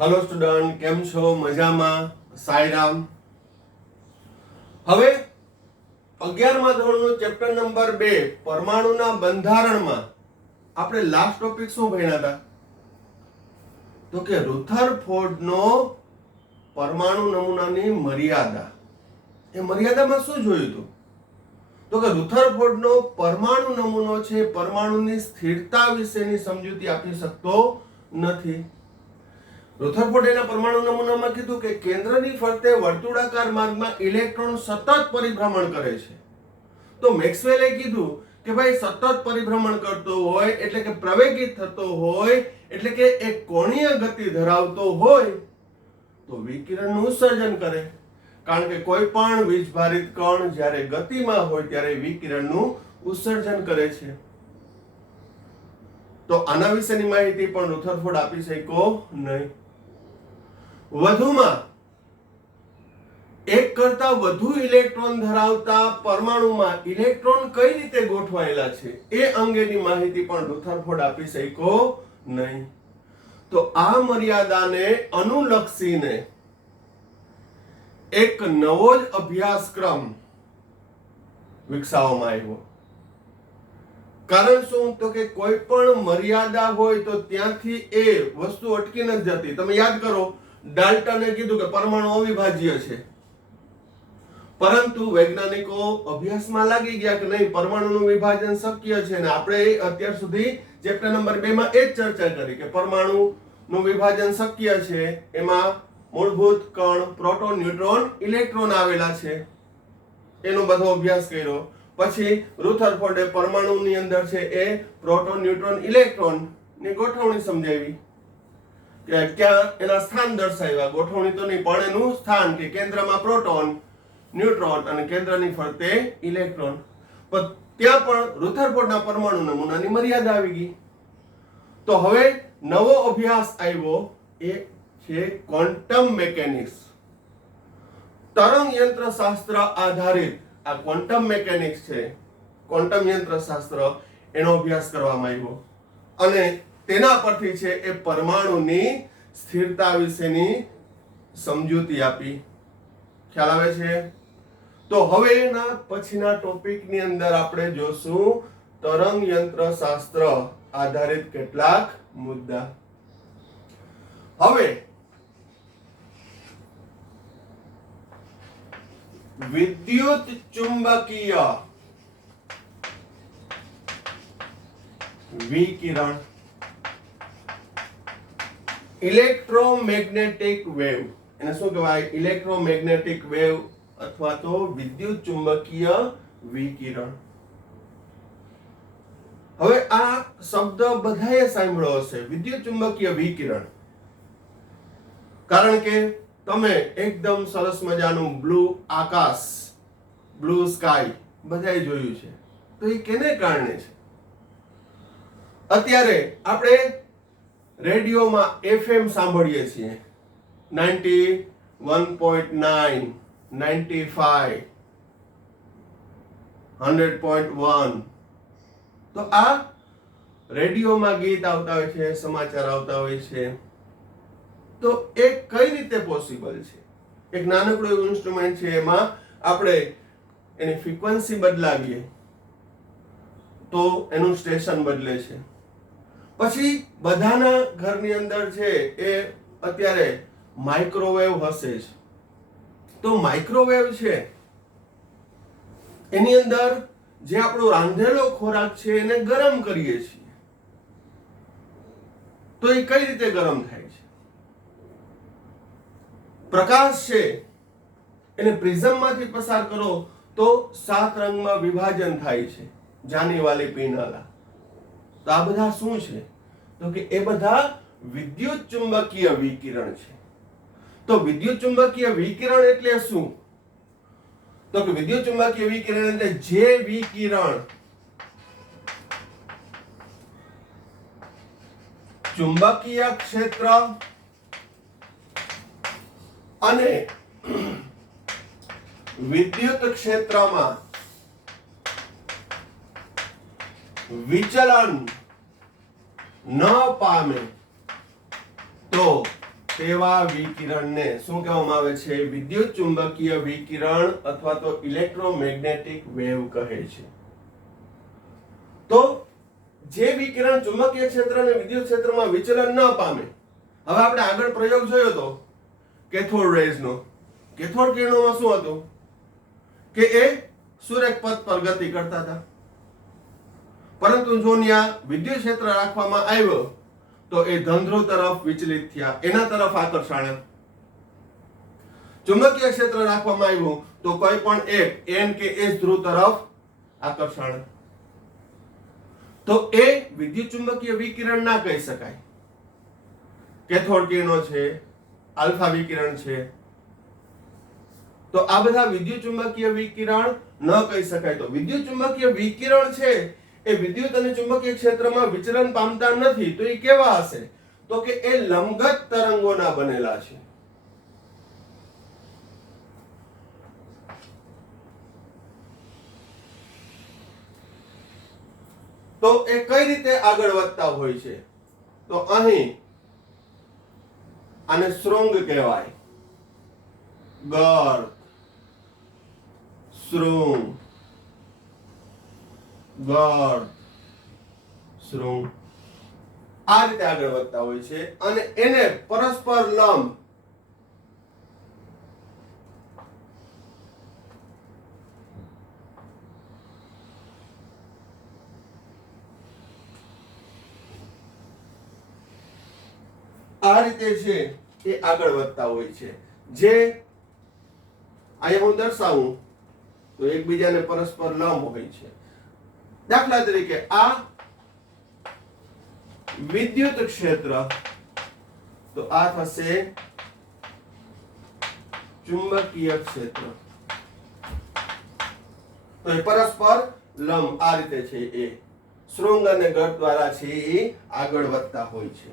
Hello student, केम छो? मजामा? साईराम। હવે 11મા ધોરણનો ચેપ્ટર નંબર 2 પરમાણુના બંધારણમાં આપણે લાસ્ટ ટોપિક શું ભણ્યા હતા? તો કે રુથરફોર્ડનો પરમાણુ નમૂનાની મર્યાદા. એ મર્યાદામાં શું જોયું હતું? તો કે રુથરફોર્ડનો પરમાણુ નમૂનો છે પરમાણુની સ્થિરતા વિશેની સમજૂતી આપી શકતો નથી. રુથરફોર્ડે એના પરમાણુ નમૂનામાં કીધું કે કેન્દ્રની ફરતે વર્તુળાકાર માર્ગમાં ઇલેક્ટ્રોન સતત પરિભ્રમણ કરે છે. તો મેક્સવેલે કીધું કે ભાઈ સતત પરિભ્રમણ કરતો હોય એટલે કે પ્રવેગિત થતો હોય એટલે કે એક કોણીય ગતિ ધરાવતો હોય તો વિકિરણનું ઉત્સર્જન કરે. કારણ કે કોઈ પણ વીજભારિત કણ જ્યારે ગતિમાં હોય ત્યારે વિકિરણનું ઉત્સર્જન કરે છે. તો આના વિશેની માહિતી પણ રુથરફોર્ડ આપી શક્યો નહીં. વધુમાં એક કરતા વધુ ઇલેક્ટ્રોન ધરાવતા પરમાણુમાં ઇલેક્ટ્રોન કઈ રીતે ગોઠવાયેલા છે એ અંગેની માહિતી પણ રુથરફોર્ડ આપી શક્યો નહીં. તો આ મર્યાદાને અનુલક્ષીને એક નવો જ અભ્યાસક્રમ વિકસાવવામાં આવ્યો. કારણ શું? તો કે કોઈ પણ મર્યાદા હોય તો ત્યાંથી એ વસ્તુ અટકી નથી જતી. તમે યાદ કરો, ડાલ્ટને કીધું કે પરમાણુ અવિભાજ્ય છે, પરંતુ વૈજ્ઞાનિકો અભ્યાસમાં લાગી ગયા કે નહીં, પરમાણુનું વિભાજન શક્ય છે. અને આપણે અત્યાર સુધી ચેપ્ટર નંબર 2 માં એ જ ચર્ચા કરી કે પરમાણુનું વિભાજન શક્ય છે. એમાં મૂળભૂત કણ, પ્રોટોન, ન્યુટ્રોન, ઇલેક્ટ્રોન આવેલા છે. એનો બધો અભ્યાસ કર્યો. પછી રુથરફોર્ડે પરમાણુની અંદર છે એ પ્રોટોન, ન્યુટ્રોન, ઇલેક્ટ્રોન ની ગોઠવણી સમજાવી કે ક્યાં એના સ્થાન દર્શાવ્યા. ગોઠવણી તો નહીં પણ એનું સ્થાન, કે કેન્દ્રમાં પ્રોટોન, ન્યુટ્રોન અને કેન્દ્રની ફરતે ઇલેક્ટ્રોન. પણ ત્યાં પણ રુથરફોર્ડના પરમાણુ નમૂનાની મર્યાદા આવી ગઈ. તો હવે નવો અભ્યાસ આવ્યો, એ છે ક્વોન્ટમ મિકેનિક્સ. તરંગ યંત્રશાસ્ત્ર આધારિત આ ક્વોન્ટમ મિકેનિક્સ છે, ક્વોન્ટમ યંત્રશાસ્ત્ર, એનો અભ્યાસ કરવામાં આવ્યો અને તેના પરથી છે એ પરમાણુની સ્થિરતા વિશેની સમજૂતી આપી. ખ્યાલ આવે છે? તો હવે એના પછીના ટોપિકની અંદર આપણે જોશું તરંગ યંત્રશાસ્ત્ર આધારિત કેટલાક મુદ્દા. હવે વિદ્યુત ચુંબકીય વિકિરણ, ઇલેક્ટ્રોમેગ્નેટિક વેવ, એને શું કહેવાય? ઇલેક્ટ્રોમેગ્નેટિક વેવ અથવા તો વિદ્યુત ચુંબકીય વિકિરણ. હવે આ શબ્દ બધાએ સાંભળ્યો હશે, વિદ્યુત ચુંબકીય વિકિરણ. કારણ કે તમે એકદમ સરસ મજાનું બ્લુ આકાશ, બ્લુ સ્કાય બધાએ જોયું છે. તો એ કેને કારણે છે? અત્યારે આપણે રેડિયોમાં FM સાંભળીએ છીએ 91.9, 95, 100.1. તો આ રેડિયોમાં ગીત આવતા હોય છે, સમાચાર આવતા હોય છે. તો એ કઈ રીતે પોસિબલ છે? એક નાનકડું એવું ઇન્સ્ટ્રુમેન્ટ છે, એમાં આપણે એની ફ્રીક્વન્સી બદલાવીએ તો એનું સ્ટેશન બદલે છે. પછી બધાના ઘરની અંદર છે એ અત્યારે માઇક્રોવેવ હશે જ. તો માઇક્રોવેવ છે એની અંદર જે આપણો રાંધેલો ખોરાક છે એને ગરમ કરીએ છીએ. તો એ કઈ રીતે ગરમ થાય છે? પ્રકાશ છે એને પ્રિઝમમાંથી પસાર કરો તો 7 રંગમાં વિભાજન થાય છે, જાની વાલી પીનાલા. તો આ બધા શું છે? તો કે એ બધા વિદ્યુત ચુંબકીય વિકિરણ છે. તો વિદ્યુત ચુંબકીય વિકિરણ એટલે શું? તો કે વિદ્યુત ચુંબકીય વિકિરણ એટલે જે વિકિરણ ચુંબકીય ક્ષેત્ર અને વિદ્યુત ક્ષેત્રમાં વિચલન ન પામે તો તેવા વિકિરણને શું કહેવામાં આવે છે? વિદ્યુત ચુંબકીય વિકિરણ અથવા તો ઇલેક્ટ્રોમેગ્નેટિક વેવ કહે છે. તો જે વિકિરણ ચુંબકીય ક્ષેત્ર અને વિદ્યુત ક્ષેત્રમાં વિચલન ન પામે. હવે આપણે આગળ પ્રયોગ જોયો તો કેથોડ રેઝનો. કેથોડ કિરણોમાં શું હતું કે એ સૂર્યક પથ પર ગતિ કરતા હતા, પરંતુ જો ત્યાં વિદ્યુત ક્ષેત્ર રાખવામાં આવ્યો તો એ ધન તરફ વિચલિત થયા, એના તરફ આકર્ષાણ. ચુંબકીય ક્ષેત્ર રાખવામાં આવ્યું તો કોઈ પણ એક n કે s ધ્રુવ તરફ આકર્ષણ. તો એ વિદ્યુત ચુંબકીય વિકિરણ ના કહી શકાય. કેથોડ કિરણો છે, આલ્ફા વિકિરણ છે, તો આ બધા વિદ્યુત ચુંબકીય વિકિરણ ન કહી શકાય. તો વિદ્યુત ચુંબકીય વિકિરણ છે એ વિદ્યુત અને ચુંબકીય ક્ષેત્રમાં વિચલન પામતા નથી. તો એ કેવા હશે? તો કે એ લંબગત તરંગોના બનેલા છે. તો એ કઈ રીતે આગળ વધતા હોય છે? તો અહીં આને શૃંગ કહેવાય. ગર્ત, શૃંગ, ગર્ત, શૃંગ આ રીતે આગળ વધતા હોય છે અને એને પરસ્પર લંબ આ રીતે છે એ આગળ વધતા હોય છે. જે અહીંયા હું દર્શાવું તો એકબીજાને પરસ્પર લંબ હોય છે. દાખલા તરીકે આ વિદ્યુત ક્ષેત્ર, તો આ થશે ચુંબકીય ક્ષેત્ર. તો એ પરસ્પર લંબ આ રીતે છે. એ શૃંગ અને ગર્ત દ્વારા છે એ આગળ વધતા હોય છે.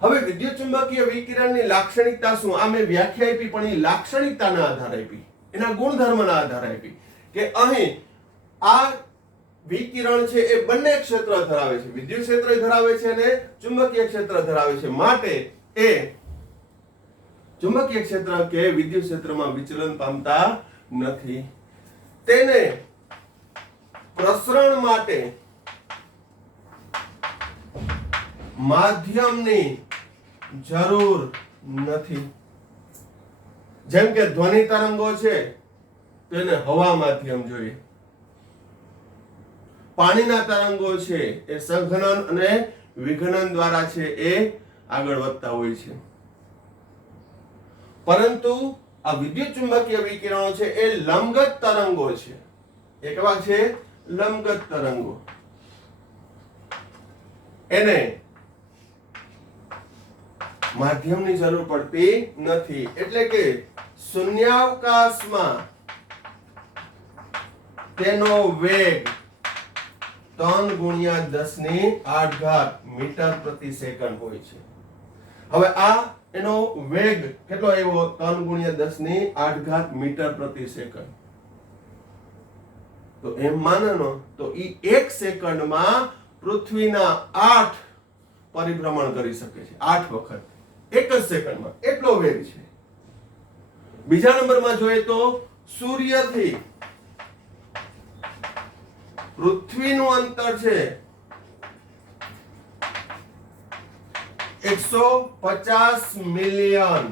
હવે વિદ્યુત ચુંબકીય વિકિરણની લાક્ષણિકતા શું? આ મેં વ્યાખ્યા આપી, પણ એ લાક્ષણિકતાના આધારે આપી, એના ગુણધર્મના આધારે આપી કે અહીં આ વિકિરણ છે એ બંને ક્ષેત્ર ધરાવે છે, વિદ્યુત ક્ષેત્ર ધરાવે છે અને ચુંબકીય ક્ષેત્ર ધરાવે છે. માટે એ ચુંબકીય ક્ષેત્ર કે વિદ્યુત ક્ષેત્રમાં વિચલન પામતા નથી. તેને પ્રસરણ માટે માધ્યમની જરૂર નથી. જેમ કે ધ્વનિ તરંગો છે તેને હવા માધ્યમ જોઈએ, પાણીના તરંગો છે એ સંઘનન અને વિઘનન દ્વારા છે એ આગળ વધતા હોય છે. પરંતુ આ વિદ્યુત ચુંબકીય વિકિરણો છે એ લંબગત તરંગો છે. એ કેવા છે? લંબગત તરંગો. એને માધ્યમની જરૂર પડતી નથી. એટલે કે શૂન્યાવકાશમાં તેનો વેગ 3×10⁸ મીટર પ્રતિ સેકન્ડ હોય છે. હવે આ એનો વેગ કેટલો આવ્યો? 3×10⁸ મીટર પ્રતિ સેકન્ડ. તો એમ માનો તો ઈ 1 સેકન્ડમાં પૃથ્વીના 8 પરિભ્રમણ કરી શકે છે. 8 વખત એક જ સેકન્ડમાં એટલો વેગ છે. બીજા નંબરમાં જોઈએ તો સૂર્યથી પૃથ્વીનું અંતર છે 150 મિલિયન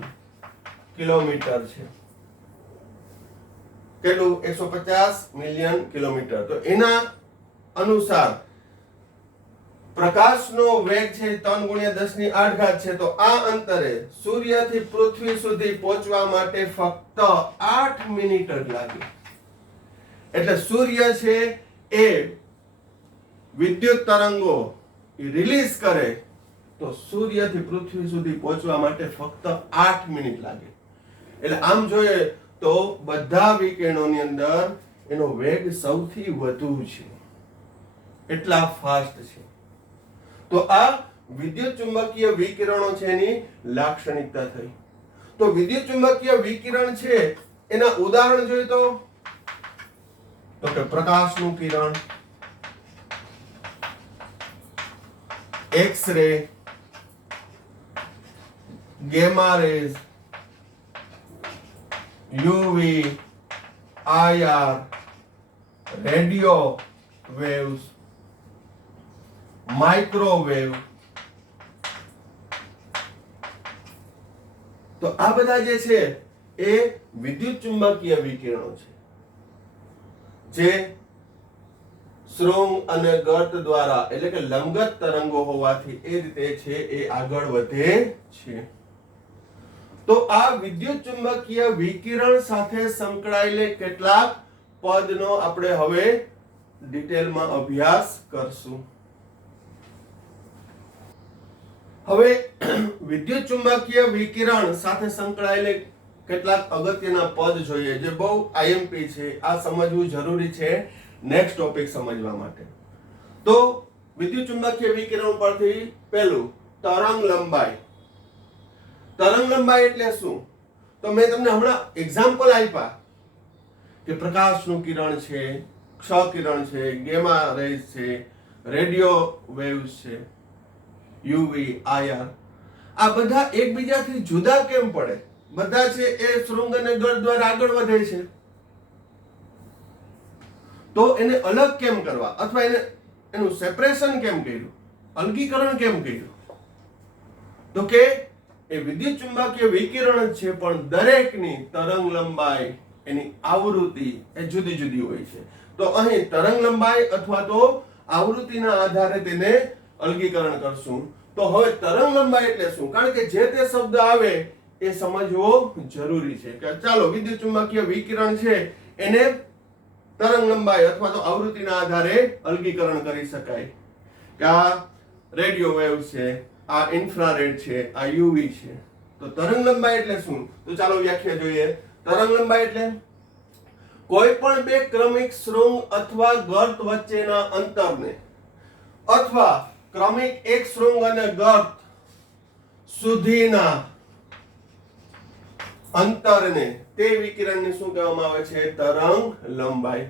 કિલોમીટર છે. કેટલું? 150 મિલિયન કિલોમીટર. તો એના અનુસાર પ્રકાશનો વેગ છે 3×10⁸ છે. તો આ અંતરે સૂર્યથી પૃથ્વી સુધી પહોંચવા માટે ફક્ત 8 મિનિટ જ લાગે. એટલે સૂર્ય છે એ વિદ્યુત તરંગો રિલીઝ કરે તો સૂર્યથી પૃથ્વી સુધી પહોંચવા માટે ફક્ત 8 મિનિટ લાગે. એટલે આમ જોઈએ તો બધા વિકિરણોની અંદર એનો વેગ સૌથી વધુ છે, એટલા ફાસ્ટ છે. તો આ વિદ્યુત ચુંબકીય વિકિરણો છે એની લાક્ષણિકતા થઈ. તો વિદ્યુત ચુંબકીય વિકિરણ છે એના ઉદાહરણ જોઈએ તો કે પ્રકાશનું કિરણ, X ray, gamma rays, UV, IR, radio waves, microwave. તો આ બધા જે છે એ વિદ્યુત ચુંબકીય વિકિરણો છે જે શૃંગ અને ગર્ત દ્વારા એટલે કે લંબગત તરંગો હોવાથી એ રીતે છે એ આગળ વધે છે. તો આ વિદ્યુત ચુંબકીય વિકિરણ સાથે સંકળાયેલ કેટલાક પદનો આપણે હવે ડિટેલમાં અભ્યાસ કરશું. હવે વિદ્યુત ચુંબકીય વિકિરણ સાથે સંકળાયેલ કેટલાક અગત્યના પદ જોઈએ જે બહુ આઈએમપી છે. આ સમજવું જરૂરી છે નેક્સ્ટ ટોપિક સમજવા માટે. તો વિદ્યુત ચુંબકીય વિકિરણ પરથી પહેલું તરંગ લંબાઈ. તરંગ લંબાઈ એટલે શું? તો મેં તમને હમણાં એક્ઝામ્પલ આપ્યા કે પ્રકાશનું કિરણ છે, ક્ષ કિરણ છે, ગેમા રેઝ છે, રેડિયો વેવ્સ છે, UV, IR. આ બધા એકબીજાથી જુદા કેમ પડે? બધા છે એ શૃંગ અને ગર્ત દ્વારા આગળ વધે છે. તો એને અલગ કેમ કરવા અથવા એનું સેપરેશન કેમ કર્યું, અલગીકરણ કેમ કર્યું? તો કે એ વિદ્યુત ચુંબકીય વિકિરણ છે પણ દરેકની તરંગ લંબાઈ, એની આવૃત્તિ એ જુદી જુદી હોય છે. તો અહીં તરંગ લંબાઈ અથવા તો આવૃત્તિના આધારે તેને અલગીકરણ કરશું. તો હવે તરંગ લંબાઈ એટલે શું? કારણ કે જે તે શબ્દ આવે એ સમજવો જરૂરી છે કે ચાલો વિદ્યુત ચુંબકીય વિકિરણ છે એને તરંગ લંબાઈ અથવા તો આવૃત્તિના આધારે અલગીકરણ કરી શકાય કે આ રેડિયો વેવ છે, આ ઇન્ફ્રારેડ છે, આ UV છે. તો તરંગ લંબાઈ એટલે શું? તો ચાલો વ્યાખ્યા જોઈએ. તરંગ લંબાઈ એટલે કોઈ પણ બે ક્રમિક શૃંગ અથવા ગર્ત વચ્ચેના અંતરને અથવા ક્રમિક એક શૃંગ અને ગર્ત સુધીના અંતરને તે વિકિરણને શું કહેવામાં આવે છે? તરંગ લંબાઈ.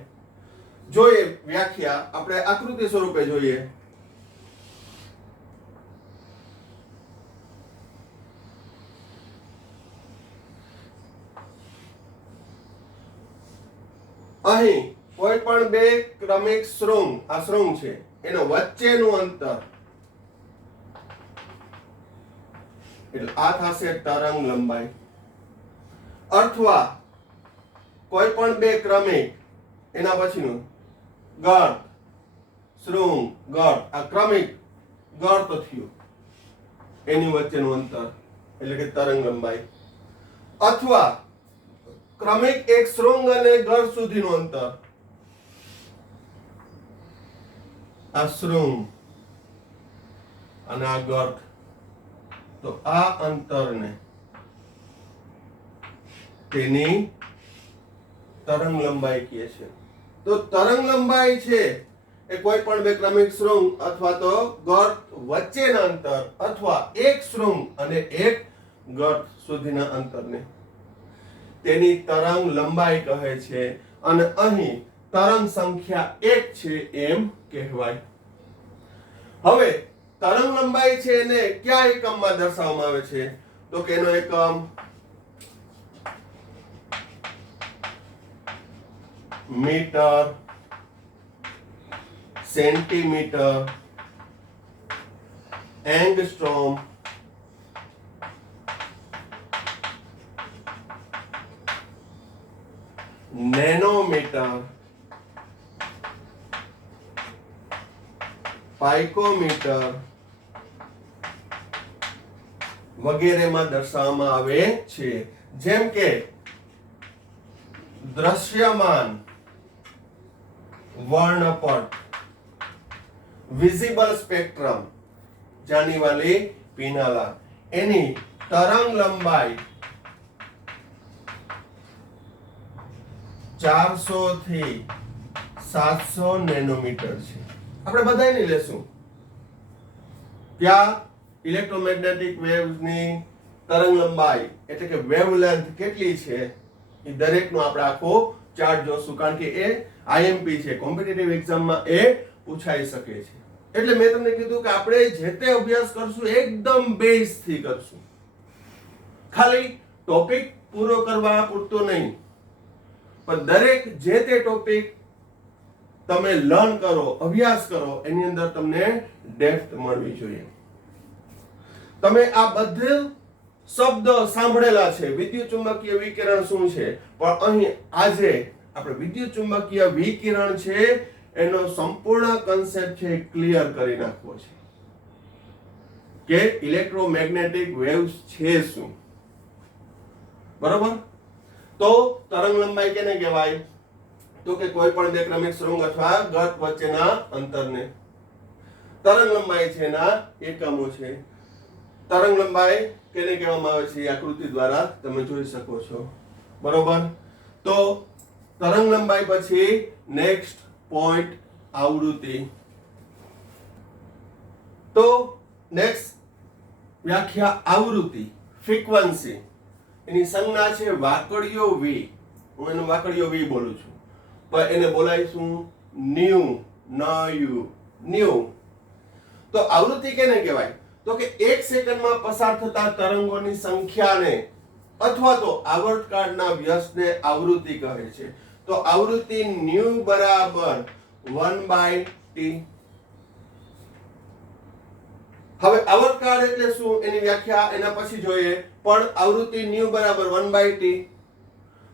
જોઈએ વ્યાખ્યા આપણે આકૃતિ સ્વરૂપે જોઈએ. અહીં કોઈ પણ બે ક્રમિક શૃંગ, આ શૃંગ છે એનો વચ્ચેનું અંતર એટલે આ થશે તરંગ લંબાઈ. અથવા કોઈ પણ બે ક્રમિક એના પછીનું ગર્ત, શૃંગ, ગર્ત, આ ક્રમિક ગર્ત થયું એની વચ્ચેનું અંતર એટલે કે તરંગ લંબાઈ. અથવા ક્રમિક એક શૃંગ અને ગર્ત સુધીનું અંતર, આ શૃંગ અને આ ગર્ત, તો આ અંતરને તેની તરંગ લંબાઈ કહે છે. તો તરંગ લંબાઈ છે એ કોઈ પણ બે ક્રમિક શૃંગ અથવા તો ગર્ત વચ્ચેના અંતર અથવા એક શૃંગ અને એક ગર્ત સુધીના અંતરને તેની તરંગ લંબાઈ કહે છે. અને અહીં તરંગ સંખ્યા 1 છે એમ કહેવાય. હવે તરંગ લંબાઈ છે એને કયા એકમમાં દર્શાવવામાં આવે છે? તો કે એનો એકમ metre, centimetre, angstrom, nanometre, picometre વગેરેમાં દર્શાવવામાં આવે છે. જેમ કે દ્રશ્યમાન વર્ણપટ, વિઝિબલ સ્પેક્ટ્રમ, જાની વાલી પીનાલા, એની તરંગ લંબાઈ 400 થી 700 નેનોમીટર છે. આપણે બધાયને લેશું. ત્યાં ઇલેક્ટ્રોમેગ્નેટિક વેવ્સની તરંગ લંબાઈ એટલે કે વેવલેન્થ કેટલી છે એ દરેકનો આપણે આખો ચાર્ટ જોશું. કારણ કે એ આઈએમપી છે, કોમ્પિટિટિવ એક્ઝામમાં એ પૂછાઈ શકે છે. એટલે મેં તમને કીધું કે આપણે જે તે અભ્યાસ કરશું એકદમ બેઝ થી કરશું. ખાલી ટોપિક પૂરો કરવા પૂરતો નહીં, પણ દરેક જે તે ટોપિક તમે લર્ન કરો, અભ્યાસ કરો, એની અંદર તમને ડેપ્થ મળવી જોઈએ. તમે આ બધું શબ્દ સાંભળેલા છે, વિદ્યુત ચુંબકીય વિકિરણ શું છે, પણ અહીં આજે આપણે વિદ્યુત ચુંબકીય વિકિરણ છે એનો સંપૂર્ણ કન્સેપ્ટ છે ક્લિયર કરી નાખવો છે કે ઇલેક્ટ્રોમેગ્નેટિક વેવ્સ છે શું. બરોબર? તો તરંગ લંબાઈ કેને કહેવાય? તો કે કોઈ પણ બે ક્રમિક શૃંગ અથવા ગત વચ્ચેના અંતરને. તરંગ લંબાઈ છે એના એકમો છે. તરંગ લંબાઈ કેને કહેવામાં આવે છે? આકૃતિ દ્વારા તમે જોઈ શકો છો. બરોબર? તો તરંગ લંબાઈ પછી નેક્સ્ટ પોઈન્ટ આવૃત્તિ. તો નેક્સ્ટ વ્યાખ્યા આવૃત્તિ, ફ્રીક્વન્સી. એની સંજ્ઞા છે વાકડીયો વી. હું એનો વાકડીયો વી બોલું છું, પણ એને બોલાવીશું ન્યુ, નયુ, ન્યુ. તો આવૃત્તિ કેને કહેવાય? તો કે 1 સેકન્ડમાં પસાર થતા તરંગોની સંખ્યાને અથવા તો આવર્તકાળના વ્યસ્તને આવૃત્તિ કહે છે. તો આવૃત્તિ ન્યુ બરાબર 1/t. હવે આવર્તકાળ એટલે શું એની વ્યાખ્યા એના પછી જોઈએ, પણ આવૃત્તિ ન્યુ બરાબર 1/t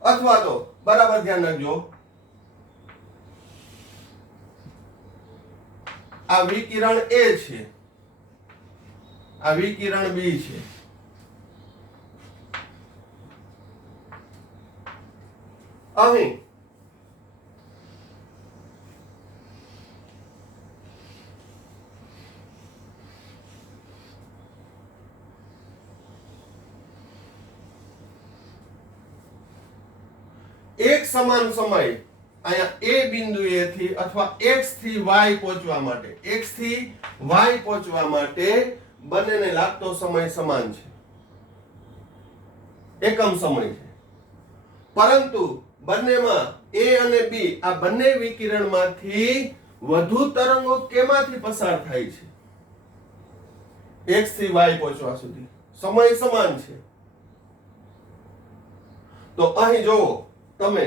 અથવા તો બરાબર ધ્યાન રાખજો, આ વિકિરણ A છે, આ વિકિરણ B છે. અહીં એક સમાન સમય અહીંયા A બિંદુએથી અથવા X થી Y પહોંચવા માટે, X થી Y પહોંચવા માટે બંનેને લાગતો સમય સમાન છે, એકમ સમય છે. પરંતુ બંનેમાં A અને B આ બંને વિકિરણમાંથી વધુ તરંગો કેમાંથી પસાર થાય છે? X થી Y પહોંચવા સુધી સમય સમાન છે. તો અહીં જોવો તમે,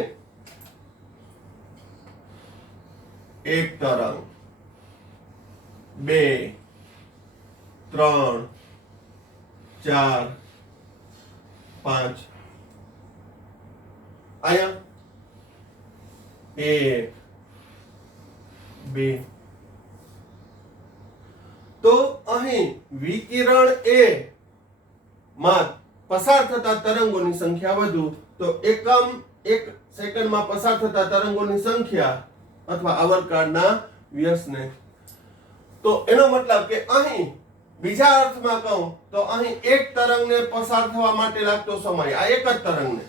એક તરંગ, 2, 3, 4, 5, અહીંયા 1, 2. તો અહીં વિકિરણ A માં પસાર થતા તરંગોની સંખ્યા વધુ, તો એકમ 1 સેકન્ડમાં પસાર થતા તરંગોની સંખ્યા અથવા આવર્તકાળના વ્યસ્તને. તો એનો મતલબ કે અહીં બીજા અર્થમાં કહું તો અહીં એક તરંગને પસાર થવા માટે લાગતો સમય, આ એક જ તરંગને,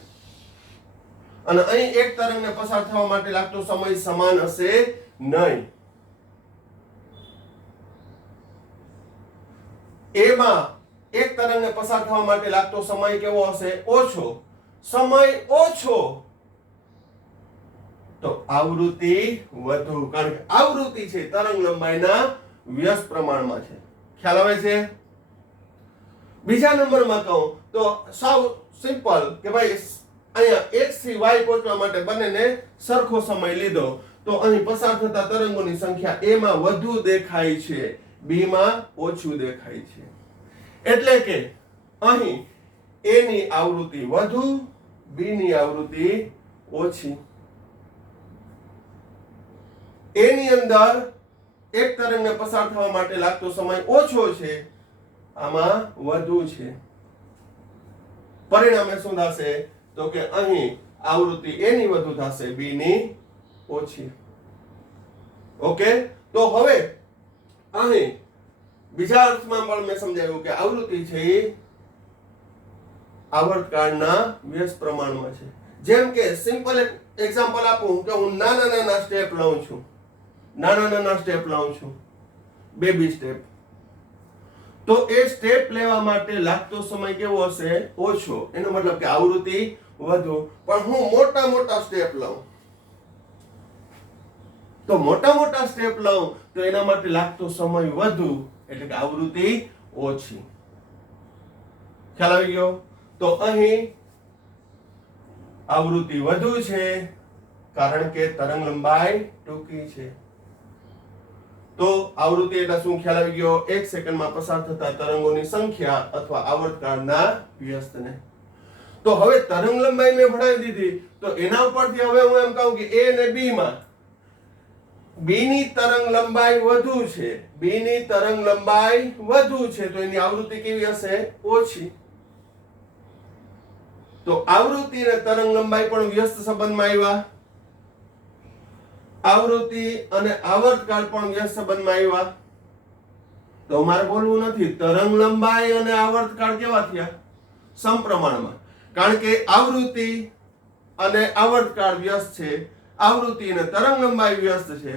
અને અહીં એક તરંગને પસાર થવા માટે લાગતો સમય સમાન હશે નહીં. એમાં એક તરંગને પસાર થવા માટે લાગતો સમય કેવો હશે? ઓછો. સમય ઓછો તો આવૃત્તિ વધુ, કારણ કે આવૃત્તિ છે તરંગ લંબાઈના વ્યસ્ત પ્રમાણમાં છે. ખ્યાલ આવે છે? બીજા નંબરમાં કહું તો સાવ સિમ્પલ કે ભાઈ અહીંયા X થી Y પહોંચવા માટે બંનેને સરખો સમય લીધો, તો અહીં પસાર થતા તરંગોની સંખ્યા A માં વધુ દેખાય છે, B માં ઓછું દેખાય છે. એટલે કે અહીં A ની આવૃત્તિ વધુ, B ની આવૃત્તિ ઓછી. A ની અંદર એક તરંગને પસાર થવા માટે લાગતો સમય ઓછો છે, આમાં વધુ છે. પરિણામે શું થશે? તો કે અહીં આવૃત્તિ A ની વધુ થશે, B ની ઓછી. ઓકે? તો હવે અહીં બીજા અર્થમાં પણ મેં સમજાવ્યું કે આવૃત્તિ છે એ આવર્તકાળના વ્યસ્ત પ્રમાણમાં છે. જેમ કે સિમ્પલ એક્ઝામ્પલ આપું કે હું નાના સ્ટેપ લઉં છું, બેબી સ્ટેપ, તો એ સ્ટેપ લેવા માટે લાગતો સમય કેવો હશે? ઓછો. એનો મતલબ કે આવૃત્તિ વધુ. પણ હું મોટા સ્ટેપ લઉં, તો મોટા સ્ટેપ લઉં તો એના માટે લાગતો સમય વધુ, એટલે કે આવૃત્તિ ઓછી. ખ્યાલ આવી ગયો? તો અહીં આવૃત્તિ વધુ છે કારણ કે તરંગ લંબાઈ ટૂંકી છે. તો આવૃત્તિ એટલે શું ખ્યાલ આવી ગયો? 1 સેકન્ડમાં પસાર થતા તરંગોની સંખ્યા અથવા આવર્તકાળના વ્યસ્તને. તો હવે તરંગ લંબાઈ મેં ભણાવી દીધી, તો એના ઉપરથી હવે હું એમ કહું કે A અને B માં B ની તરંગ લંબાઈ વધુ છે, B ની તરંગ લંબાઈ વધુ છે, તો એની આવૃત્તિ કેવી હશે? ઓછી. તો આવૃત્તિ અને તરંગ લંબાઈ પણ વ્યસ્ત સંબંધમાં આવ્યા, આવૃત્તિ અને આવર્તકાળ પણ વ્યસ્ત સંબંધમાં આવ્યા. તો મારે બોલવું નથી, તરંગ લંબાઈ અને આવર્તકાળ કેવા થયા? સમપ્રમાણમાં. કારણ કે આવૃત્તિ અને આવર્તકાળ વ્યસ્ત છે, આવૃત્તિ અને તરંગ લંબાઈ વ્યસ્ત છે,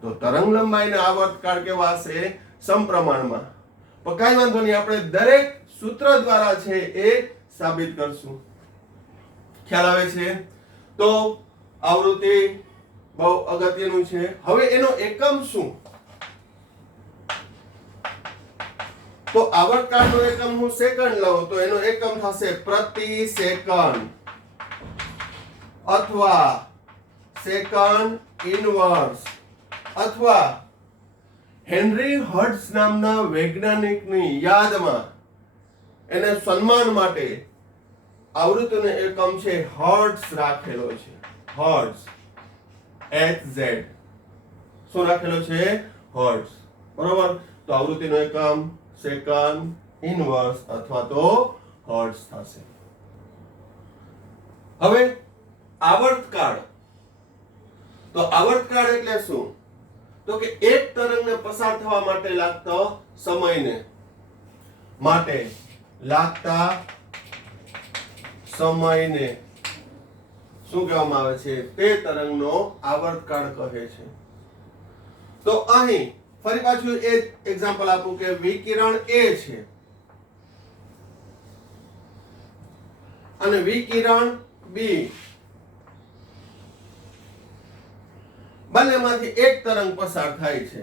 તો તરંગ લંબાઈ અને આવર્તકાળ કેવા હશે? સમપ્રમાણમાં. પણ કાંઈ વાંધો નહીં, આપણે દરેક સૂત્ર દ્વારા છે એ સાબિત કરશું. ખ્યાલ આવે છે? તો આવૃત્તિ બહુ અગત્યનું છે. હવે એનો એકમ શું? તો આવર્તકાળનો એકમ હું સેકન્ડ લઉં તો એનો એકમ થશે પ્રતિ સેકન્ડ અથવા સેકન્ડ ઇનવર્સ અથવા હેનરી હર્ટ્ઝ નામના વૈજ્ઞાનિકની યાદમાં એને સન્માન માટે આવૃત્તિનો એકમ છે હર્ટ્ઝ રાખેલો છે. હર્ટ્ઝ HZ શું રાખેલો છે? હર્ટ્ઝ. બરોબર. તો આવૃત્તિનો એકમ સેકન્ડ ઇનવર્સ અથવા તો હર્ટ્ઝ થશે. હવે આવર્તકાળ. તો આવર્તકાળ એટલે શું? તો કે એક તરંગને પસાર થવા માટે લાગતો સમયને શું કહેવામાં આવે છે? તે તરંગનો આવર્તકાળ કહે છે. તો અહીં ફરી પાછું એ એક્ઝામ્પલ આપું કે વિકિરણ A છે અને વિકિરણ B, બંનેમાંથી એક તરંગ પસાર થાય છે.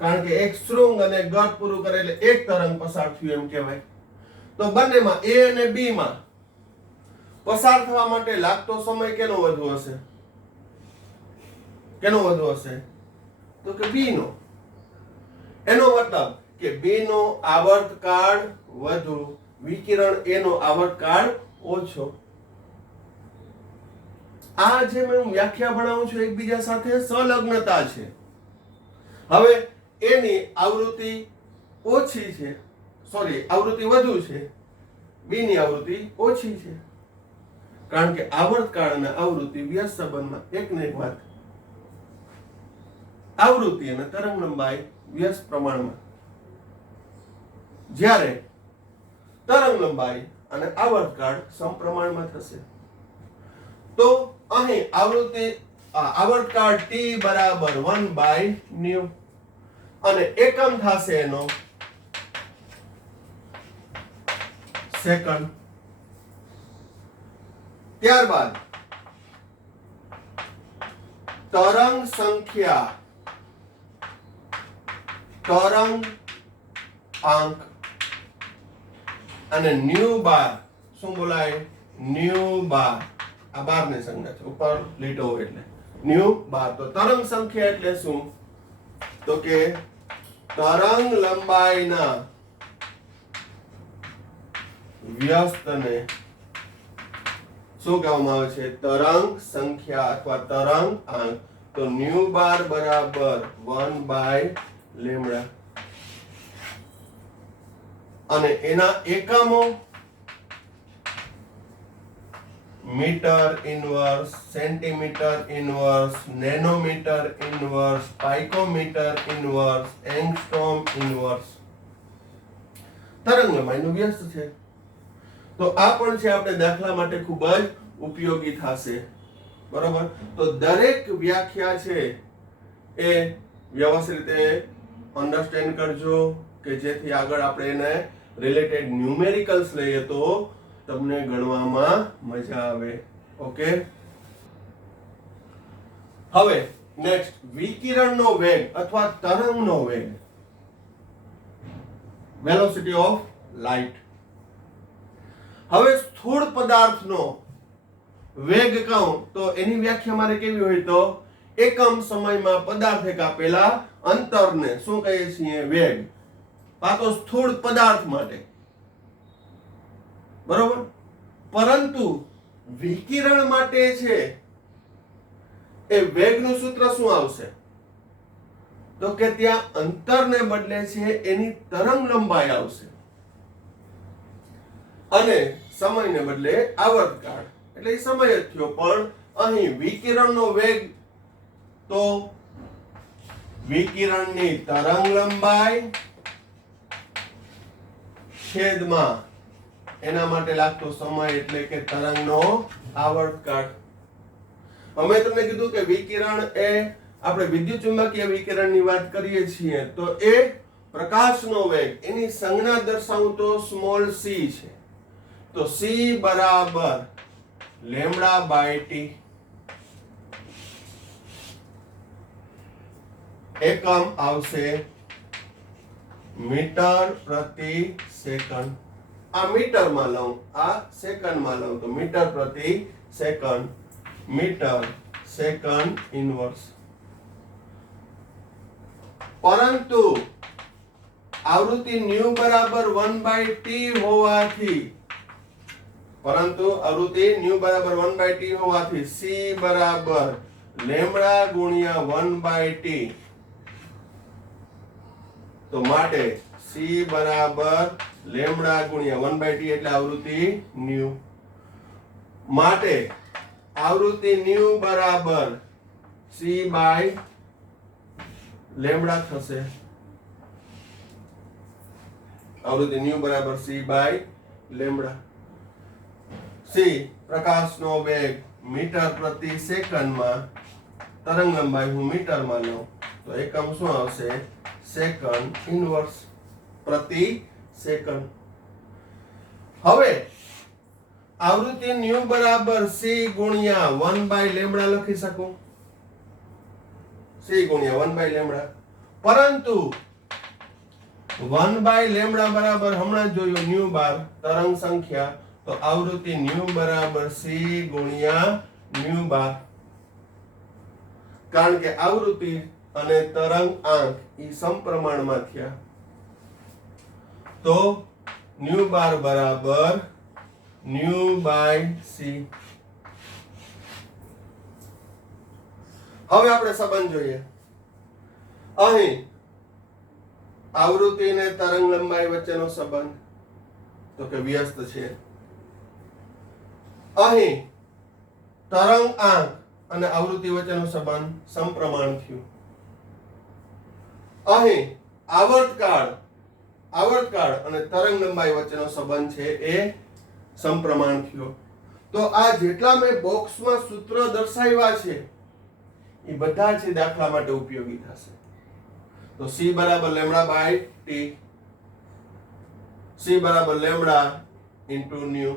કારણ કે એક શૃંગ અને ગર્ત પૂરું કરે એટલે એક તરંગ પસાર થયું એમ કહેવાય. તો બંનેમાં A અને B માં પસાર થવા માટે લાગતો સમય કેનો વધુ હશે? તો કે B નો. એનો મતલબ કે B નો આવર્તકાળ વધુ, વિકિરણ A નો આવર્તકાળ ઓછો. આ જે મેં વ્યાખ્યા ભણાવું છું એકબીજા સાથે સંલગ્નતા છે. હવે એની આવૃત્તિ ઓછી છે, આવૃત્તિ વધુ છે, B ની આવૃત્તિ ઓછી છે. કારણ કે આવર્તકાળ અને આવૃત્તિ વ્યસ્ત સંબંધમાં એક ને એક વાત. આવૃત્તિ અને તરંગ લંબાઈ વ્યસ્ત પ્રમાણમાં, જ્યારે તરંગ લંબાઈ અને આવર્તકાળ સમપ્રમાણમાં થશે. તો અહીં આવર્તકાળ T બરાબર 1/9 અને એકમ થશે એનો સેકન્ડ. ત્યારબાદ તરંગ સંખ્યા, તરંગ આંક અને ન્યુ બાર. શું બોલાય? ન્યુ બાર. આ બાર ની સંજ્ઞા છે, ઉપર લીટો એટલે ન્યુ બાર. તો તરંગ સંખ્યા એટલે શું? તો કે તરંગ લંબાઈના વ્યસ્તને શું કહેવામાં આવે છે? તરંગ સંખ્યા અથવા તરંગ આંક. તો ન્યુ બાર બરાબર 1/λ અને એના એકમો metre inverse, centimetre inverse, nanometre inverse, picometre inverse, angstrom inverse. તરંગ લંબાઈનું વ્યસ્ત છે. તો આ પણ છે આપણે દાખલા માટે ખૂબ જ ઉપયોગી થશે. બરોબર. તો દરેક વ્યાખ્યા છે એ વ્યવસ્થિત રીતે અન્ડરસ્ટેન્ડ કરજો કે જેથી આગળ આપણે એને રિલેટેડ ન્યુમેરિકલ્સ લઈએ તો તમને ગણવામાં મજા આવે. ઓકે. હવે નેક્સ્ટ વિકિરણનો વેગ અથવા તરંગનો વેગ, વેલોસિટી ઓફ લાઇટ. હવે સ્થૂળ પદાર્થનો વેગ કહું તો એની વ્યાખ્યા મારે કેવી હોય તો એકમ સમયમાં પદાર્થે કાપેલા અંતરને શું કહીએ છીએ વેગ. આ તો સ્થૂળ પદાર્થ માટે, બરોબર. પરંતુ વિકિરણ માટે છે એ વેગનું સૂત્ર શું આવશે તો કે ત્યાં અંતરને બદલે છે એની તરંગ લંબાઈ આવશે અને સમયને બદલે આવર્તકાળ, એટલે એ સમય જ થયો. પણ અહીં વિકિરણનો વેગ તો વિકિરણની તરંગ લંબાઈ છેદમાં એના માટે લાગતો સમય એટલે કે તરંગનો આવર્તકાળ. અમે તમને કીધું કે વિકિરણ એ આપણે વિદ્યુત ચુંબકીય વિકિરણની વાત કરીએ છીએ તો એ પ્રકાશનો વેગ, એની સંજ્ઞા દર્શાવું તો સ્મોલ c છે. તો c બરાબર લેમ્ડા બાય t. એકમ આવશે મીટર પ્રતિ સેકન્ડ. આ મીટરમાં લઉં, આ સેકન્ડમાં લઉં તો મીટર પ્રતિ સેકન્ડ, મીટર સેકન્ડ ઇનવર્સ. પરંતુ આવૃત્તિ ન્યુ બરાબર 1/t હોવાથી, પરંતુ આવૃત્તિ ન્યુ બરાબર 1/t હોવાથી c બરાબર લેમ્ડા ગુણ્યા 1/t. તો માટે c બરાબર લેમ્ડા ગુણ્યા 1/t એટલે આવૃત્તિ ન્યુ. માટે આવૃત્તિ ન્યુ બરાબર c બાય લેમ્ડા થશે. આવૃત્તિ ન્યુ બરાબર c બાય લેમ્ડા. c પ્રકાશનો વેગ મીટર પ્રતિ સેકન્ડમાં, તરંગ લંબાઈ હું મીટરમાં લઉં તો એકમ શું આવશે સેકન્ડ ઇનવર્સ પ્રતિ સેકન્ડ. હવે આવૃત્તિ ન્યુ બરાબર c ગુણ્યા 1/λ લખી શકું, c ગુણ્યા 1/λ. પરંતુ 1/λ બરાબર હમણાં જ જોયું ન્યુ બાર તરંગ સંખ્યા, તો આવૃત્તિ ન્યુ બરાબર c ગુણ્યા ન્યુ બાર. કારણ કે આવૃત્તિ અને તરંગ આંક એ સમપ્રમાણમાં થયા. તો ન્યુ બાર બરાબર ન્યુ બાય c. હવે આપણે સંબંધ જોઈએ. અહીં આવૃત્તિ અને તરંગ લંબાઈ વચ્ચેનો સંબંધ તો કે વ્યસ્ત છે. અહીં તરંગ આંક અને આવૃત્તિ વચ્ચેનો સંબંધ સમપ્રમાણ થયું. અહીં આવર્તકાળ અને તરંગ લંબાઈ વચ્ચેનો સંબંધ છે એ સમપ્રમાણ થયો. તો આ જેટલા મેં બોક્સમાં સૂત્ર દર્શાવ્યા છે એ બધા છે દાખલા માટે ઉપયોગી થશે. તો c બરાબર લેમ્ડા બાય t, c બરાબર લેમ્ડા ઇન્ટુ ન્યુ,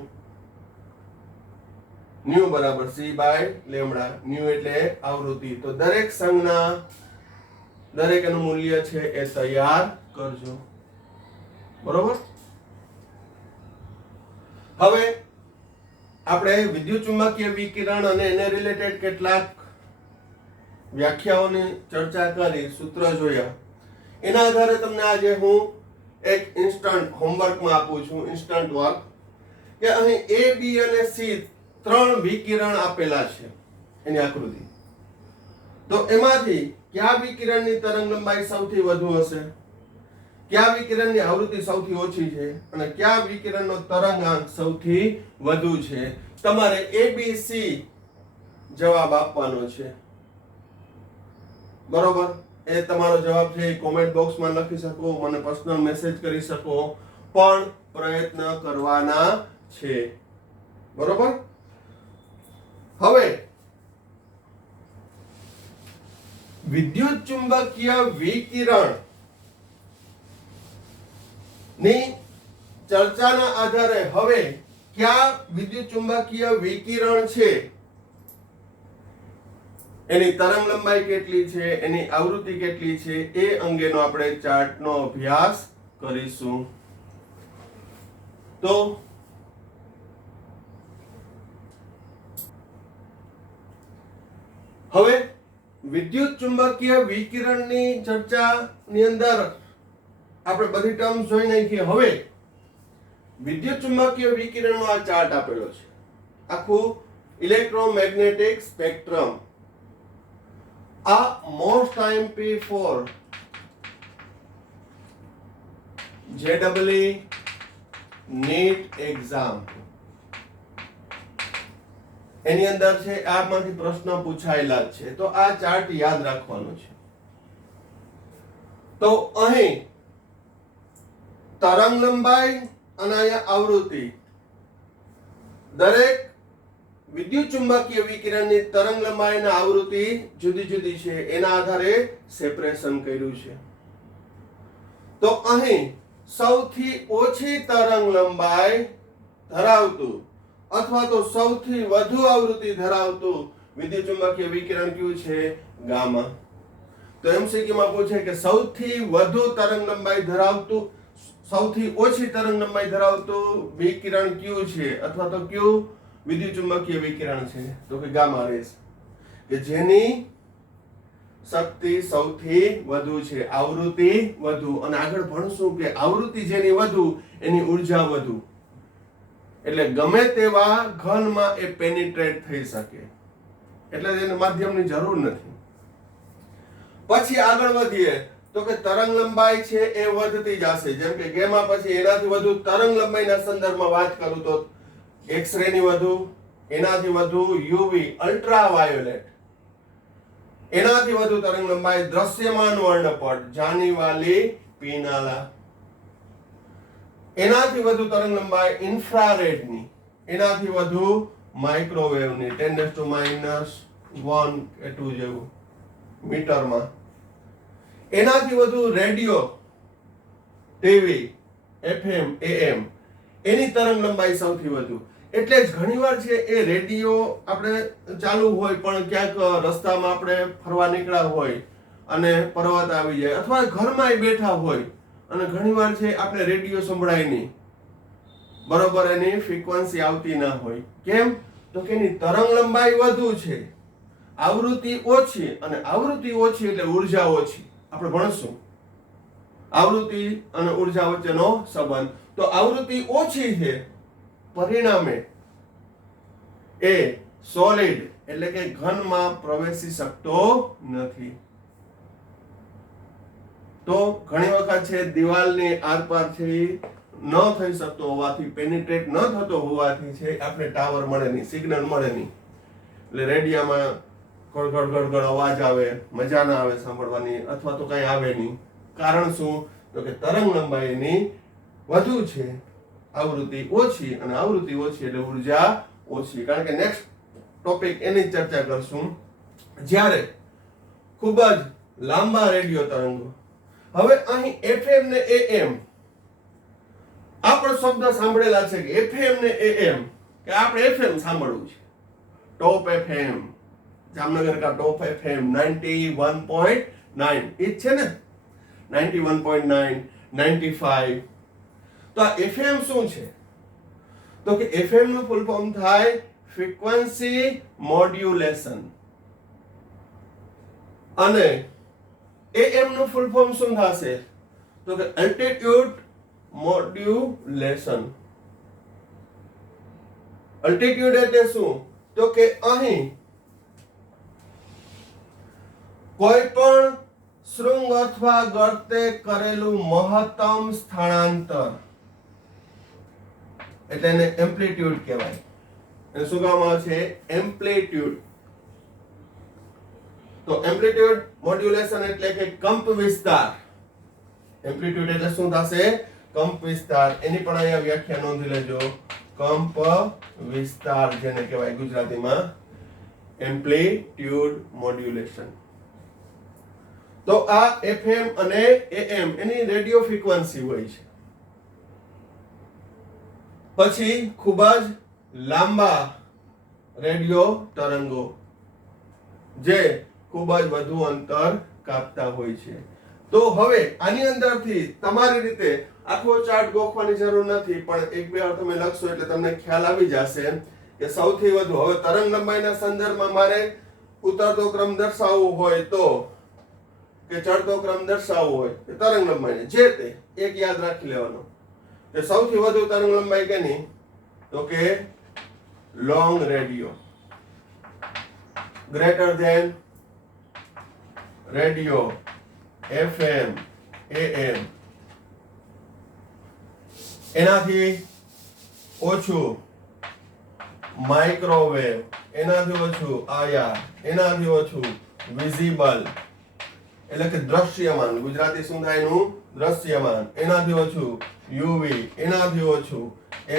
ન્યુ બરાબર c બાય લેમ્ડા. ન્યુ એટલે આવૃત્તિ. તો દરેક સંજ્ઞા, દરેક એનું મૂલ્ય છે એ તૈયાર કરજો, બરોબર. હવે આપણે વિદ્યુત ચુંબકીય વિકિરણ અને એને રિલેટેડ કેટલાક વ્યાખ્યાઓની ચર્ચા કરી, સૂત્ર જોયા. એના આધારે તમને આજે હું એક ઇન્સ્ટન્ટ હોમવર્કમાં આપું છું, ઇન્સ્ટન્ટ વર્ક, કે અહીં a b અને c ત્રણ વિકિરણ આપેલા છે એની આકૃતિ. તો એમાંથી કયા વિકિરણની તરંગ લંબાઈ સૌથી વધુ હશે, કયા વિકિરણની આવૃત્તિ સૌથી ઓછી છે અને કયા વિકિરણનો તરંગાંક સૌથી વધુ છે. તમારે ABC જવાબ આપવાનો છે, બરોબર. એ તમારો જવાબ છે એ કોમેન્ટ બોક્સમાં લખી શકો, મને પર્સનલ મેસેજ કરી શકો, પણ પ્રયત્ન કરવાના છે, બરોબર. હવે વિદ્યુત ચુંબકીય વિકિરણ ની ચર્ચાના આધારે હવે કયા વિદ્યુત ચુંબકીય વિકિરણ છે, એની તરંગ લંબાઈ કેટલી છે, એની આવૃત્તિ કેટલી છે, એ અંગેનો આપણે ચાર્ટનો અભ્યાસ કરીશું. તો હવે વિદ્યુત ચુંબકીય વિકિરણની ચર્ચાની અંદર આપણે બધી ટર્મ્સ જોઈ નાખીએ. હવે વિદ્યુત ચુંબકીય વિકિરણનો આ ચાર્ટ આપેલો છે, આખું ઇલેક્ટ્રોમેગ્નેટિક સ્પેક્ટ્રમ. આ most IMP4 JEE NEET exam એની અંદર છે, આમાંથી પ્રશ્ન પૂછાયેલા જ છે. તો આ ચાર્ટ યાદ રાખવાનો છે. તો અહીં તરંગ લંબાઈ અને અહીંયા આવૃત્તિ, દરેક વિદ્યુત ચુંબકીય વિકિરણની તરંગ લંબાઈ અને આવૃત્તિ જુદી જુદી છે, એના આધારે સેપરેશન કર્યું છે. તો અહીં સૌથી ઓછી તરંગ લંબાઈ ધરાવતું અથવા તો સૌથી વધુ આવૃત્તિ ધરાવતું વિદ્યુત ચુંબકીય વિકિરણ કયું છે? ગામા. તો એમસીક્યુ માં પૂછે કે સૌથી વધુ તરંગ લંબાઈ ધરાવતું, સૌથી ઓછી તરંગ લંબાઈ ધરાવતું વિકિરણ કયું છે અથવા તો કયું વિદ્યુત ચુંબકીય વિકિરણ છે? તો કે ગામા રેસ, કે જેની શક્તિ સૌથી વધુ છે, આવૃત્તિ વધુ. અને આગળ ભણશું કે આવૃત્તિ જેની વધુ એની ઉર્જા વધુ, એટલે ગમે તેવા ઘનમાં એ પેનિટ્રેટ થઈ શકે, એટલે એને માધ્યમની જરૂર નથી. પછી આગળ વધીએ તો કે તરંગ લંબાઈ છે એ વધતી જશે, જેમ કે ગેમા પછી એનાથી વધુ તરંગ લંબાઈના સંદર્ભમાં વાત કરું તો એક્સ-રે ની વધુ, એનાથી વધુ યુવી અલ્ટ્રાવાયોલેટ, એનાથી વધુ તરંગ લંબાઈ દ્રશ્યમાન વર્ણપટ જાનીવાલી પીનાલા, એનાથી વધુ તરંગ લંબાઈ ઇન્ફ્રારેડની, એનાથી વધુ માઇક્રોવેવની 10⁻⁻1 કે 2 જેવું મીટરમાં, એનાથી વધુ રેડિયો, ટીવી, FM, AM એની તરંગ લંબાઈ સૌથી વધુ. એટલે જ ઘણીવાર છે એ રેડિયો આપણે ચાલુ હોય પણ ક્યાંક રસ્તામાં આપણે ફરવા નીકળ્યા હોય અને પર્વત આવી જાય, અથવા ઘરમાં બેઠા હોય અને ઘણીવાર છે આપણે રેડિયો સંભળાય નહીં, બરોબર એની ફ્રીક્વન્સી આવતી ના હોય. કેમ? તો કે એની તરંગ લંબાઈ વધુ છે, આવૃત્તિ ઓછી, અને આવૃત્તિ ઓછી એટલે ઉર્જા ઓછી. આપણે ભણશું આવૃત્તિ અને ઉર્જા વચ્ચેનો સંબંધ. તો આવૃત્તિ ઓછી છે, પરિણામે એ સોલિડ એટલે કે ઘનમાં પ્રવેશી શકતો નથી. તો ઘણી વખત છે દિવાલની આરપાર છે ન થઈ શકતો હોવાથી, પેનિટ્રેટ ન થતો હોવાથી છે આપણે ટાવર મળે નહીં, સિગ્નલ મળે નહીં, એટલે રેડિયામાં ગડગડ ગડગડ અવાજ આવે, મજા ના આવે સાંભળવાની, અથવા તો કઈ આવે નહીં. કારણ શું? તો કે તરંગ લંબાઈ એની વધુ છે, આવૃત્તિ ઓછી, અને આવૃત્તિ ઓછી એટલે ઉર્જા ઓછી. કારણ કે નેક્સ્ટ ટોપિક એની ચર્ચા કરશું જ્યારે ખૂબ જ લાંબા રેડિયો તરંગો. હવે અહીં FM ને AM આપણે શબ્દ સાંભળેલા છે કે FM ને AM, કે આપણે FM સાંભળવું છે. ટોપ FM, જામનગર કા ટોપ FM 91.9 એ છે ને, 91.9, 95. તો આ FM શું છે? તો કે FM નું ફૂલ ફોર્મ થાય ફ્રીક્વન્સી મોડ્યુલેશન, અને AM નું ફૂલ ફોર્મ શું થશે? તો કે એલ્ટિટ્યુડ મોડ્યુલેશન. એલ્ટિટ્યુડ એટલે શું? તો કે અહીં કોઈ પણ શૃંગ અથવા ગર્તે કરેલું મહત્તમ સ્થળાંતર, એટલે એને એમ્પ્લિટ્યુડ કહેવાય. એને શું કહેવામાં આવે છે? એમ્પ્લિટ્યુડ. તો એમ્પ્લિટ્યુડ મોડ્યુલેશન એટલે કે કંપ વિસ્તાર. એમ્પ્લિટ્યુડ એટલે શું થશે? કંપ વિસ્તાર. એની પણ અહીંયા વ્યાખ્યા નોંધી લેજો. કંપ વિસ્તાર જેને કહેવાય ગુજરાતીમાં એમ્પ્લિટ્યુડ મોડ્યુલેશન. તો આ FM અને AM એની રેડિયો ફ્રીક્વન્સી હોય છે. પછી ખૂબ જ લાંબા રેડિયો તરંગો જે ખૂબ જ વધુ અંતર કાપતા હોય છે. તો હવે આની અંદરથી તમારી રીતે આખો ચાર્ટ ગોખવાની જરૂર નથી, પણ એક બે વાર તમે લખશો એટલે તમને ખ્યાલ આવી જશે કે સૌથી વધુ. હવે તરંગ લંબાઈના સંદર્ભમાં મારે ઉતરતો ક્રમ દર્શાવવો હોય તો કે ચડતો ક્રમ દર્શાવવો હોય કે તરંગ લંબાઈને જે તે એક યાદ રાખી લેવાનો કે સૌથી વધુ તરંગ લંબાઈ કેની તો કે long radio greater than radio FM AM એનાથી ઓછું માઇક્રોવેવ એનાથી ઓછું આયા એનાથી ઓછું વિઝિબલ એટલે કે દ્રશ્યમાન ગુજરાતી શું થાય એનું દ્રશ્યમાન એનાથી ઓછું યુવી એનાથી ઓછું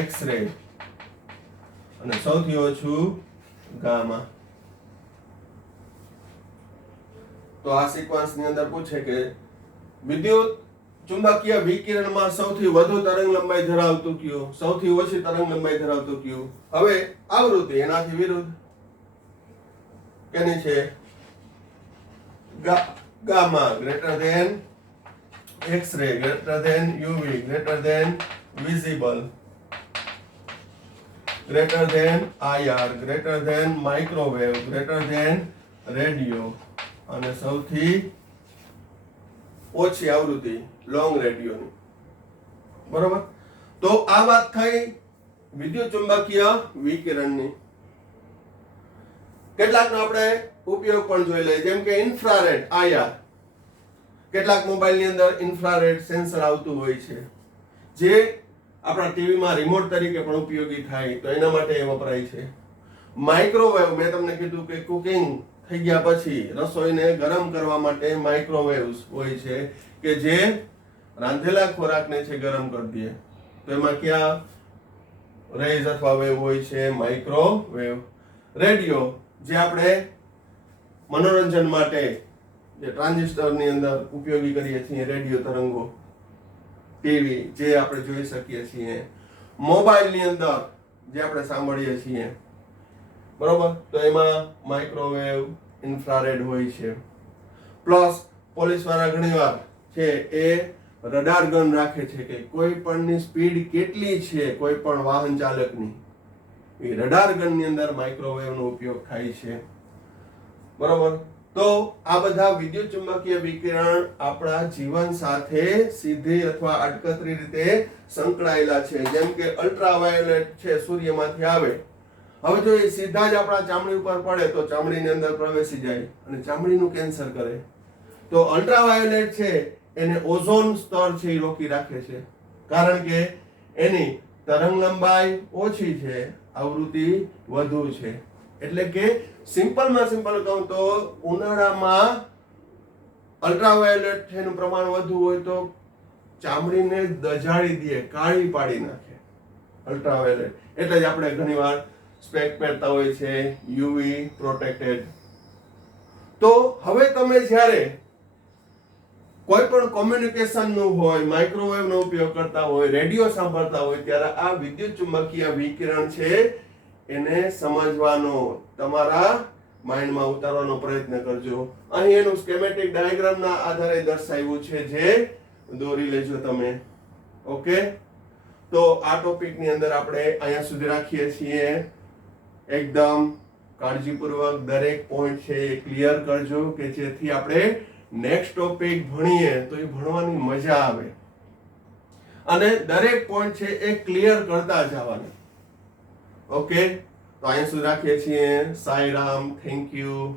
એક્સ-રે અને સૌથી ઓછું ગામા. તો આ સિક્વન્સ ની અંદર પૂછે કે વિદ્યુત ચુંબકીય વિકિરણમાં સૌથી વધુ તરંગ લંબાઈ ધરાવતું કયું, સૌથી ઓછી તરંગ લંબાઈ ધરાવતું કયું. હવે આવૃત્તિ એનાથી વિરુદ્ધ કેની છે gamma greater than X-ray greater than UV greater than visible greater than IR greater than microwave greater than radio અને સૌથી ઓછી આવૃત્તિ લોંગ રેડિયોની. બરોબર. તો આ વાત થઈ વિદ્યુત ચુંબકીય વિકિરણની. કેટલાકનો આપણે ઉપયોગ પણ જોઈ લઈએ, જેમ કે ઇન્ફ્રારેડ આઈઆર. કેટલાક મોબાઈલની અંદર ઇન્ફ્રારેડ સેન્સર આવતું હોય છે જે આપણા ટીવીમાં રિમોટ તરીકે પણ ઉપયોગી થાય, તો એના માટે એ વપરાય છે. માઇક્રોવેવ મેં તમને કીધું કે કુકિંગ થઈ ગયા પછી રસોઈને ગરમ કરવા માટે માઇક્રોવેવ્સ હોય છે કે જે રાંધેલા ખોરાકને છે ગરમ કરી દે. તો એમાં ક્યાં રેઝ અથવા વેવ હોય છે માઇક્રોવેવ. રેડિયો જે આપણે મનોરંજન માટે જે ટ્રાન્ઝિસ્ટરની અંદર ઉપયોગી કરીએ છીએ રેડિયો તરંગો. ટીવી જે આપણે જોઈ શકીએ છીએ. મોબાઈલની અંદર જે આપણે સાંભળીએ છીએ. બરોબર. તો એમાં માઇક્રોવેવ ઇન્ફ્રારેડ હોય છે. પ્લસ પોલીસ વાળા ઘણીવાર છે એ રડાર ગન રાખે છે કે કોઈ પણની સ્પીડ કેટલી છે કોઈ પણ વાહન ચાલકની, એ રડાર ગનની અંદર માઇક્રોવેવનો ઉપયોગ થાય છે. બરોબર. તો આ બધા વિદ્યુત ચુંબકીય વિકિરણ આપણા જીવન સાથે સીધી અથવા આડકતરી રીતે સંકળાયેલા છે. જેમ કે અલ્ટ્રાવાયોલેટ છે સૂર્યમાંથી આવે, હવે જો એ સીધા જ આપણા ચામડી ઉપર પડે તો ચામડીની અંદર પ્રવેશી જાય અને ચામડીનું કેન્સર કરે. તો અલ્ટ્રાવાયોલેટ છે એને ઓઝોન સ્તર છે એ રોકી રાખે છે, કારણ કે એની તરંગ લંબાઈ ઓછી છે, આવૃત્તિ વધુ છે. એટલે કે સિમ્પલમાં સિમ્પલ કહું તો ઉનાળામાં અલ્ટ્રાવાયોલેટ એનું પ્રમાણ વધુ હોય તો ચામડીને દજાડી દે, કાળી પાડી નાખે અલ્ટ્રાવાયોલેટ. એટલે જ આપણે ઘણીવાર સ્પેક પહેરતા હોય છે યુવી પ્રોટેક્ટેડ. તો હવે તમે જ્યારે કોઈ પણ કોમ્યુનિકેશનનું હોય, માઇક્રોવેવનો ઉપયોગ કરતા હોય, રેડિયો સાંભળતા હોય, ત્યારે આ વિદ્યુત ચુંબકીય વિકિરણ છે એને સમજવાનો, તમારા માઇન્ડમાં ઉતારવાનો પ્રયત્ન કરજો. અહીં એનું સ્કેમેટિક ડાયાગ્રામના આધારે દર્શાવ્યું છે, જે દોરી લેજો તમે. ઓકે. તો આ ટોપિકની અંદર આપણે અહીંયા સુધી રાખીએ છીએ. એકદમ કાળજીપૂર્વક દરેક પોઈન્ટ છે એ ક્લિયર કરજો કે જેથી આપણે નેક્સ્ટ ટોપિક ભણીએ તો એ ભણવાની મજા આવે. અને દરેક પોઈન્ટ છે એ ક્લિયર કરતા જવાના. ઓકે. તો અહીંયા સુધી રાખીએ છીએ. સાઈ રામ. Thank you.